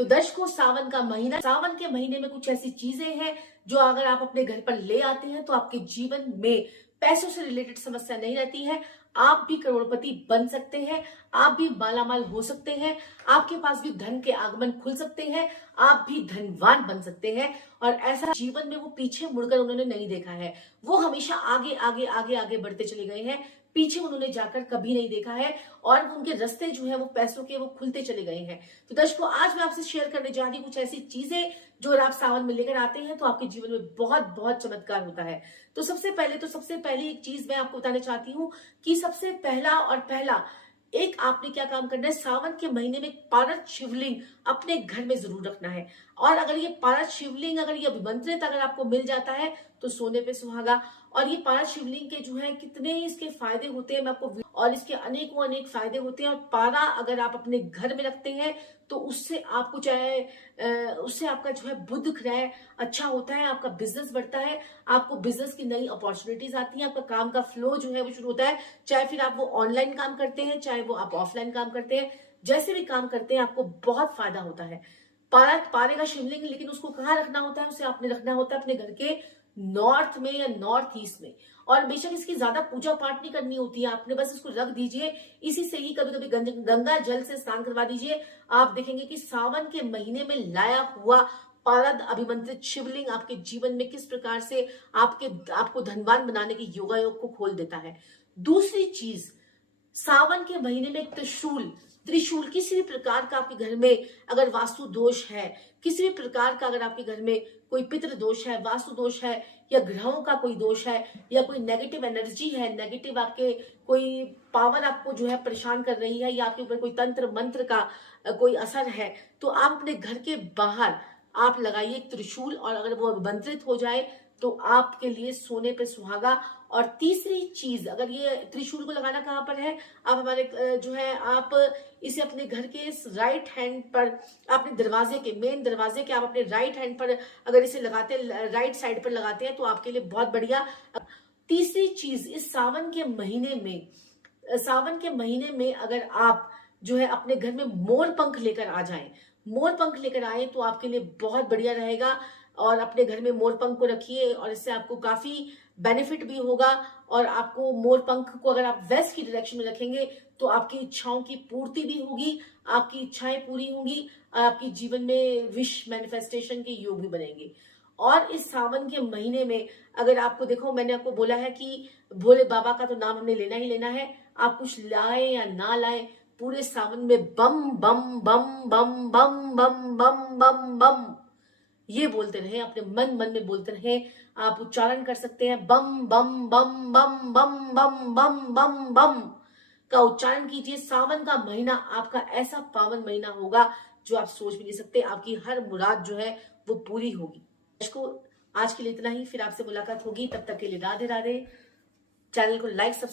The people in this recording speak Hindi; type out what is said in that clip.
तो दर्शकों, सावन के महीने में कुछ ऐसी चीजें हैं जो अगर आप अपने घर पर ले आते हैं तो आपके जीवन में पैसों से रिलेटेड समस्या नहीं रहती है। आप भी करोड़पति बन सकते हैं, आप भी मालामाल हो सकते हैं, आपके पास भी धन के आगमन खुल सकते हैं, आप भी धनवान बन सकते हैं। और ऐसा जीवन में वो पीछे मुड़कर उन्होंने नहीं देखा है, वो हमेशा आगे आगे आगे आगे बढ़ते चले गए हैं, पीछे उन्होंने जाकर कभी नहीं देखा है और उनके रास्ते जो है वो पैसों के वो खुलते चले गए हैं। तो दर्शकों, आज मैं आपसे शेयर करने जा रही हूँ कुछ ऐसी चीजें जो अगर आप सावन में लेकर आते हैं तो आपके जीवन में बहुत बहुत चमत्कार होता है। तो सबसे पहले एक चीज मैं आपको बताना चाहती हूँ कि सबसे पहला एक आपने क्या काम करना है, सावन के महीने में पारद शिवलिंग अपने घर में जरूर रखना है। और अगर ये पारद शिवलिंग अगर ये अभिमंत्रित अगर आपको मिल जाता है तो सोने पे सुहागा। और ये पारद शिवलिंग के जो है कितने इसके फायदे होते हैं मैं आपको, और इसके अनेकों अनेक फायदे होते हैं। और पारा अगर आप अपने घर में रखते हैं तो उससे आपको उससे आपका जो है बुध ग्रह अच्छा होता है, आपका बिजनेस बढ़ता है, आपको बिजनेस की नई अपॉर्चुनिटीज आती हैं, आपका काम का फ्लो जो है वो शुरू होता है। चाहे फिर आप वो ऑनलाइन काम करते हैं, चाहे वो आप ऑफलाइन काम करते हैं, जैसे भी काम करते हैं आपको बहुत फायदा होता है। पारे का शिवलिंग, लेकिन उसको कहाँ रखना होता है, उसे आपने रखना होता है अपने घर के नॉर्थ में या नॉर्थ ईस्ट में। और बेशक इसकी ज्यादा पूजा पाठ नहीं करनी होती है, आपने बस इसको रख दीजिए, इसी से ही कभी कभी गंगा जल से स्नान करवा दीजिए। आप देखेंगे कि सावन के महीने में लाया हुआ पारद अभिमंत्रित शिवलिंग आपके जीवन में किस प्रकार से आपको धनवान बनाने के योगायोग को खोल देता है। दूसरी चीज, सावन के महीने में त्रिशूल त्रिशूल किसी भी प्रकार का आपके घर में अगर वास्तु दोष है, किसी भी प्रकार का अगर आपके घर में कोई पितृ दोष है, वास्तु दोष है, या ग्रहों का कोई दोष है, या कोई नेगेटिव एनर्जी है, नेगेटिव आपके कोई पावर आपको जो है परेशान कर रही है, या आपके ऊपर कोई तंत्र मंत्र का कोई असर है, तो आप अपने घर के बाहर आप लगाइए त्रिशूल। और अगर वो अभिमंत्रित हो जाए तो आपके लिए सोने पे सुहागा। और तीसरी चीज, अगर ये त्रिशूल को लगाना कहाँ पर है, आप हमारे जो है आप इसे अपने घर के राइट हैंड पर, अपने दरवाजे के मेन दरवाजे के आप अपने राइट हैंड पर अगर इसे लगाते हैं, राइट साइड पर लगाते हैं तो आपके लिए बहुत बढ़िया। तीसरी चीज, इस सावन के महीने में अगर आप जो है अपने घर में मोर पंख लेकर आ जाएं, मोर पंख लेकर आए तो आपके लिए बहुत बढ़िया रहेगा। और अपने घर में मोर पंख को रखिए और इससे आपको काफी बेनिफिट भी होगा। और आपको मोर पंख को अगर आप वेस्ट की डायरेक्शन में रखेंगे तो आपकी इच्छाओं की पूर्ति भी होगी, आपकी इच्छाएं पूरी होंगी, और आपके जीवन में विश मैनिफेस्टेशन के योग भी बनेंगे। और इस सावन के महीने में अगर आपको देखो, मैंने आपको बोला है कि भोले बाबा का तो नाम हमने लेना ही लेना है, आप कुछ लाए या ना लाए, पूरे सावन में बम बम बम बम बम बम बम बम बम ये बोलते रहे, अपने मन मन में बोलते रहे। आप उच्चारण कर सकते हैं, बम बम बम बम बम बम बम बम बम का उच्चारण कीजिए। सावन का महीना आपका ऐसा पावन महीना होगा जो आप सोच भी नहीं सकते, आपकी हर मुराद जो है वो पूरी होगी। इसको आज के लिए इतना ही, फिर आपसे मुलाकात होगी, तब तक के लिए राधे राधे। चैनल को लाइक